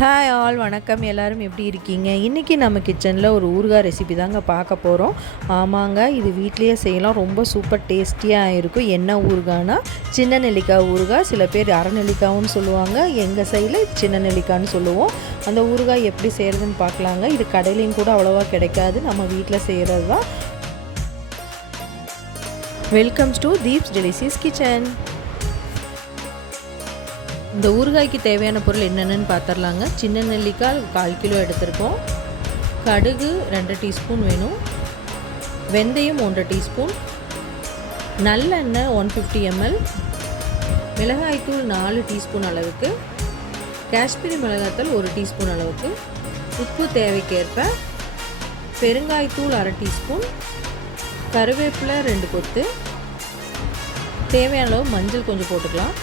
Hi all வணக்கம். எல்லோரும் எப்படி இருக்கீங்க? இன்றைக்கி நம்ம கிச்சனில் ஒரு ஊறுகாய் ரெசிபி தாங்க பார்க்க போகிறோம். ஆமாங்க, இது வீட்லேயே செய்யலாம். ரொம்ப சூப்பர் டேஸ்டியாக இருக்கும். என்ன ஊறுகாய்னா சின்ன நெல்லிக்காய் ஊறுகாய். சில பேர் அரை நெல்லிக்காய்னு சொல்லுவாங்க. எங்கள் சைடில் சின்ன நெல்லிக்காய்னு சொல்லுவோம். அந்த ஊறுகாய் எப்படி செய்கிறதுன்னு பார்க்கலாங்க. இது கடையிலையும் கூட அவ்வளோவா கிடைக்காது. நம்ம வீட்டில் செய்கிறது தான். Welcomes to Deeps delicious kitchen. இந்த ஊறுகாய்க்கு தேவையான பொருள் என்னென்னு பார்த்துடலாங்க. சின்ன நெல்லிக்காய் 1/4 கிலோ எடுத்திருக்கோம். கடுகு 2 டீஸ்பூன் வேணும். வெந்தயம் 1 டீஸ்பூன். நல்லெண்ணெய் 150 ml. மிளகாய்த்தூள் 4 டீஸ்பூன் அளவுக்கு. காஷ்மீரி மிளகாய்த்தூள் 1 டீஸ்பூன் அளவுக்கு. உப்பு தேவைக்கேற்ப. பெருங்காயத்தூள் 1/2 டீஸ்பூன். கருவேப்பிலை 2 கொத்து. தேவையான அளவு மஞ்சள் கொஞ்சம் போட்டுக்கலாம்.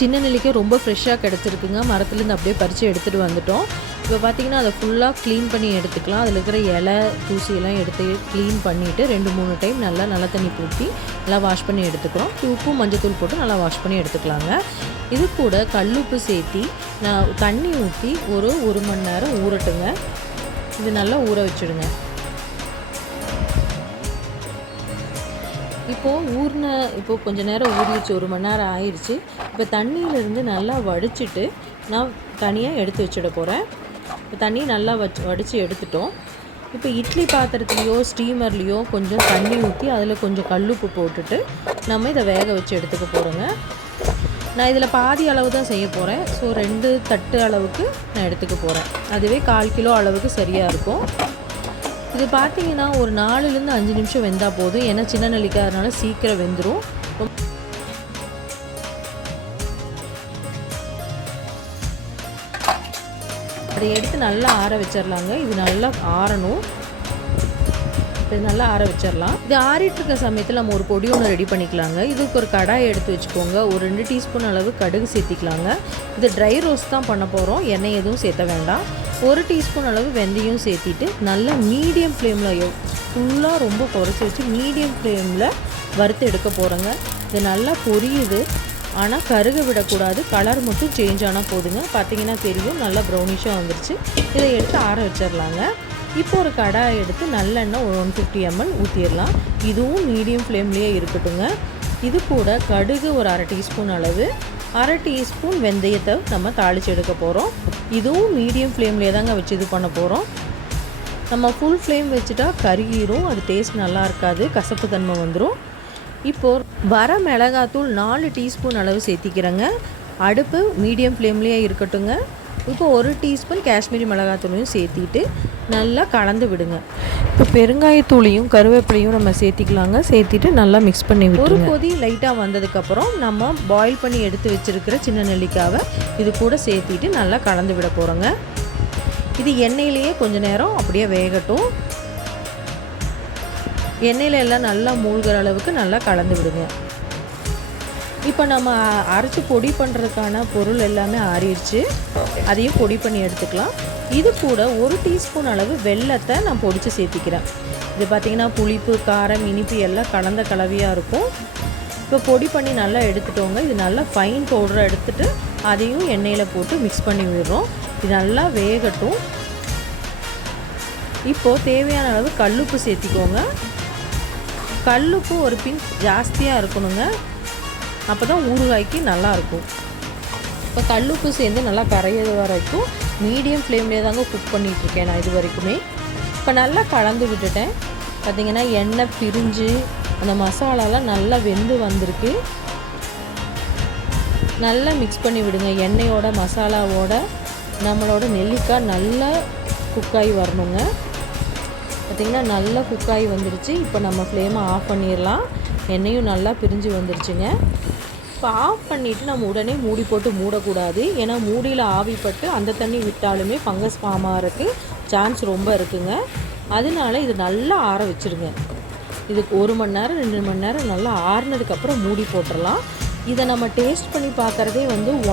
சின்ன நெல்லிக்காய் ரொம்ப ஃப்ரெஷ்ஷாக கிடச்சிருக்குங்க. மரத்துலேருந்து அப்படியே பறித்து எடுத்துகிட்டு வந்துட்டோம். இப்போ பார்த்திங்கன்னா அதை ஃபுல்லாக க்ளீன் பண்ணி எடுத்துக்கலாம். அதில் இருக்கிற இலை தூசியெல்லாம் எடுத்து க்ளீன் பண்ணிவிட்டு 2-3 டைம் நல்லா தண்ணி ஊற்றி நல்லா வாஷ் பண்ணி எடுத்துக்கிறோம். உப்பும் மஞ்சத்தூள் போட்டு நல்லா வாஷ் பண்ணி எடுத்துக்கலாங்க. இது கூட கல்லுப்பு சேர்த்தி நான் தண்ணி ஊற்றி ஒரு 1 மணி நேரம் ஊறட்டுங்க. இது நல்லா ஊற வச்சுடுங்க. இப்போது கொஞ்சம் நேரம் ஊறிடுச்சு. 1 மணி நேரம் ஆயிடுச்சு. இப்போ தண்ணியிலேருந்து நல்லா வடிச்சிட்டு நான் தனியாக எடுத்து வச்சிட போகிறேன். இப்போ தண்ணி நல்லா வடித்து எடுத்துட்டோம். இப்போ இட்லி பாத்திரத்துலேயோ ஸ்டீமர்லேயோ கொஞ்சம் தண்ணி ஊற்றி அதில் கொஞ்சம் கல்லுப்பு போட்டுட்டு நம்ம இதை வேக வச்சு எடுத்துக்க போகிறோங்க. நான் இதில் பாதி அளவு தான் செய்ய போகிறேன். ஸோ 2 தட்டு அளவுக்கு நான் எடுத்துக்க போகிறேன். அதுவே 1/4 கிலோ அளவுக்கு சரியாக இருக்கும். இது பார்த்திங்கன்னா ஒரு 4லேருந்து 5 நிமிஷம் வெந்தால் போதும். ஏன்னா சின்ன நெல்லிக்காய் அதனால சீக்கிரம் வெந்துடும். அதை எடுத்து நல்லா ஆற வச்சிடலாங்க. இது நல்லா ஆறணும். இது நல்லா ஆற வச்சிடலாம். இது ஆறிட்டு இருக்க சமயத்தில் நம்ம ஒரு பொடி ஒன்று ரெடி பண்ணிக்கலாங்க. இதுக்கு ஒரு கடாயை எடுத்து வச்சுக்கோங்க. ஒரு 2 டீஸ்பூன் அளவு கடுகு சேர்த்திக்கலாங்க. இது ட்ரை ரோஸ்ட் தான் பண்ண போகிறோம். எண்ணெய் எதுவும் சேர்த்த வேண்டாம். 1 டீஸ்பூன் அளவு வெந்தயம் சேர்த்திட்டு நல்லா மீடியம் ஃப்ளேமில் ஃபுல்லாக ரொம்ப குறைச்சி வச்சு மீடியம் ஃப்ளேமில் வறுத்து எடுக்க போகிறோங்க. இது நல்லா பொரியுது, ஆனால் கருக விடக்கூடாது. கலர் மட்டும் சேஞ்ச் ஆனால் போதுங்க. பார்த்திங்கன்னா தெரியும், நல்லா ப்ரௌனிஷாக வந்துருச்சு. இதை எடுத்து ஆற வச்சிடலாங்க. இப்போ ஒரு கடாயை எடுத்து நல்லெண்ணெய் 150 ml ஊற்றிடலாம். இதுவும் மீடியம் ஃப்ளேம்லேயே இருக்கட்டுங்க. இது கூட கடுகு ஒரு 1/2 டீஸ்பூன் அளவு, 1/2 டீஸ்பூன் வெந்தயத்தை நம்ம தாளித்து எடுக்க போகிறோம். இதுவும் மீடியம் ஃப்ளேம்லேயே தாங்க வச்சு இது பண்ண போகிறோம். நம்ம ஃபுல் ஃப்ளேம் வச்சுட்டா கருகிரும். அது டேஸ்ட் நல்லா இருக்காது, கசப்பு தன்மை வந்துடும். இப்போது வர மிளகாத்தூள் 4 டீஸ்பூன் அளவு சேர்த்திக்கிறேங்க. அடுப்பு மீடியம் ஃப்ளேம்லேயே இருக்கட்டுங்க. இப்போ 1 டீஸ்பூன் காஷ்மீரி மிளகாத்தூளையும் சேர்த்திட்டு நல்லா கலந்து விடுங்க. இப்போ பெருங்காயத்தூளையும் கருவேப்பிலையும் நம்ம சேர்த்திக்கலாங்க. சேர்த்திட்டு நல்லா மிக்ஸ் பண்ணி விட்டு ஒரு கொதி லைட்டாக வந்ததுக்கப்புறம் நம்ம பாயில் பண்ணி எடுத்து வச்சுருக்கிற சின்ன நெல்லிக்காவை இது கூட சேர்த்திட்டு நல்லா கலந்து விட போகிறோங்க. இது எண்ணெயிலேயே கொஞ்சம் நேரம் அப்படியே வேகட்டும். எண்ணெயில் எல்லாம் நல்லா மூழ்கிற அளவுக்கு நல்லா கலந்து விடுங்க. இப்போ நம்ம அரைச்சி பொடி பண்ணுறதுக்கான பொருள் எல்லாமே ஆறிடுச்சு. அதையும் பொடி பண்ணி எடுத்துக்கலாம். இது கூட 1 டீஸ்பூன் அளவு வெல்லத்தை நான் பொடித்து சேர்த்திக்கிறேன். இது பார்த்திங்கன்னா புளிப்பு, காரம், இனிப்பு எல்லாம் கலந்த கலவையாக இருக்கும். இப்போ பொடி பண்ணி நல்லா எடுத்துட்டோங்க. இது நல்லா ஃபைன் பவுடராக எடுத்துகிட்டு அதையும் எண்ணெயில் போட்டு மிக்ஸ் பண்ணி விடுறோம். இது நல்லா வேகட்டும். இப்போது தேவையான அளவு கல்லுப்பு சேர்த்திக்கோங்க. கல்லுப்பு ஒரு பிஞ்ச் ஜாஸ்தியாக இருக்கணுங்க. அப்போ தான் ஊறுகாய்க்கு நல்லாயிருக்கும். இப்போ கல்லுப்பு சேர்ந்து நல்லா கரையிற வரைக்கும் மீடியம் ஃப்ளேம்லேயே தாங்க குக் பண்ணிகிட்ருக்கேன் நான் இது வரைக்குமே. இப்போ நல்லா கலந்து விட்டுட்டேன். பார்த்திங்கன்னா எண்ணெய் பிரிஞ்சு அந்த மசாலாலாம் நல்லா வெந்து வந்திருக்கு. நல்லா மிக்ஸ் பண்ணி விடுங்க. எண்ணெயோட மசாலாவோட நம்மளோட நெல்லிக்காய் நல்லா குக்காகி வரணுங்க. பார்த்திங்கன்னா நல்லா குக்காகி வந்துருச்சு. இப்போ நம்ம ஃப்ளேமை ஆஃப் பண்ணிடலாம். எண்ணெயும் நல்லா பிரிஞ்சு வந்துருச்சுங்க. இப்போ ஆஃப் பண்ணிவிட்டு நம்ம உடனே மூடி போட்டு மூடக்கூடாது. ஏன்னா மூடியில் ஆவிப்பட்டு அந்த தண்ணி விட்டாலுமே ஃபங்கஸ் ஃபார்ம் ஆகிறதுக்கு சான்ஸ் ரொம்ப இருக்குங்க. அதனால இது நல்லா ஆற வச்சுருங்க. இதுக்கு 1 மணி நேரம் 2 மணி நேரம் நல்லா ஆறுனதுக்கப்புறம் மூடி போட்டுடலாம். இதை நம்ம டேஸ்ட் பண்ணி பார்க்குறதே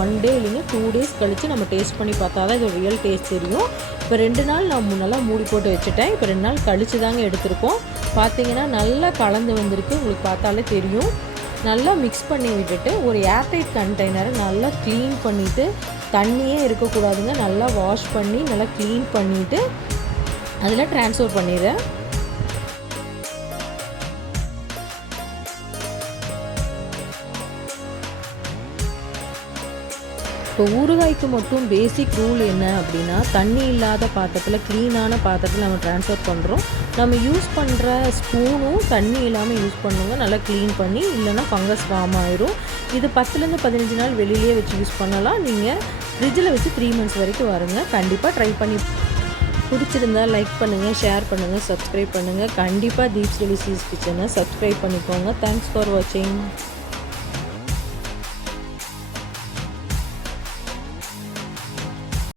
1 டே இல்லைங்க 2 டேஸ் கழித்து நம்ம டேஸ்ட் பண்ணி பார்த்தா தான் இது ரியல் டேஸ்ட் தெரியும். இப்போ 2 நாள் நான் முன்னெல்லாம் மூடி போட்டு வச்சுட்டேன். இப்போ 2 நாள் கழித்து தாங்க எடுத்திருக்கோம். பார்த்திங்கன்னா நல்லா கலந்து வந்திருக்கு. உங்களுக்கு பார்த்தாலே தெரியும். நல்லா மிக்ஸ் பண்ணி விட்டுட்டு ஒரு ஏர்டைட் கண்டெய்னரை நல்லா க்ளீன் பண்ணிவிட்டு தண்ணியே இருக்கக்கூடாதுங்க. நல்லா வாஷ் பண்ணி நல்லா க்ளீன் பண்ணிவிட்டு அதில் ட்ரான்ஸ்ஃபர் பண்ணிடுறேன். இப்போ ஊறுகாய்க்கு மட்டும் பேசிக் ரூல் என்ன அப்படின்னா, தண்ணி இல்லாத பாத்திரத்தில், க்ளீனான பாத்திரத்தில் நம்ம ட்ரான்ஸ்ஃபர் பண்ணுறோம். நம்ம யூஸ் பண்ணுற ஸ்பூனும் தண்ணி இல்லாமல் யூஸ் பண்ணுங்க. நல்லா க்ளீன் பண்ணி, இல்லைன்னா ஃபங்கஸ் ஃபார்ம் ஆயிரும். இது 10லேருந்து 15 நாள் வெளியிலே வச்சு யூஸ் பண்ணலாம். நீங்கள் ஃப்ரிட்ஜில் வச்சு 3 மந்த்ஸ் வரைக்கும் வருங்க. கண்டிப்பாக ட்ரை பண்ணி பிடிச்சிருந்தா லைக் பண்ணுங்கள், ஷேர் பண்ணுங்கள், சப்ஸ்கிரைப் பண்ணுங்கள். கண்டிப்பாக தீப்ஸ் டெலிஷியஸ் கிச்சனை சப்ஸ்கிரைப் பண்ணிக்கோங்க. தேங்க்ஸ் ஃபார் வாட்சிங்.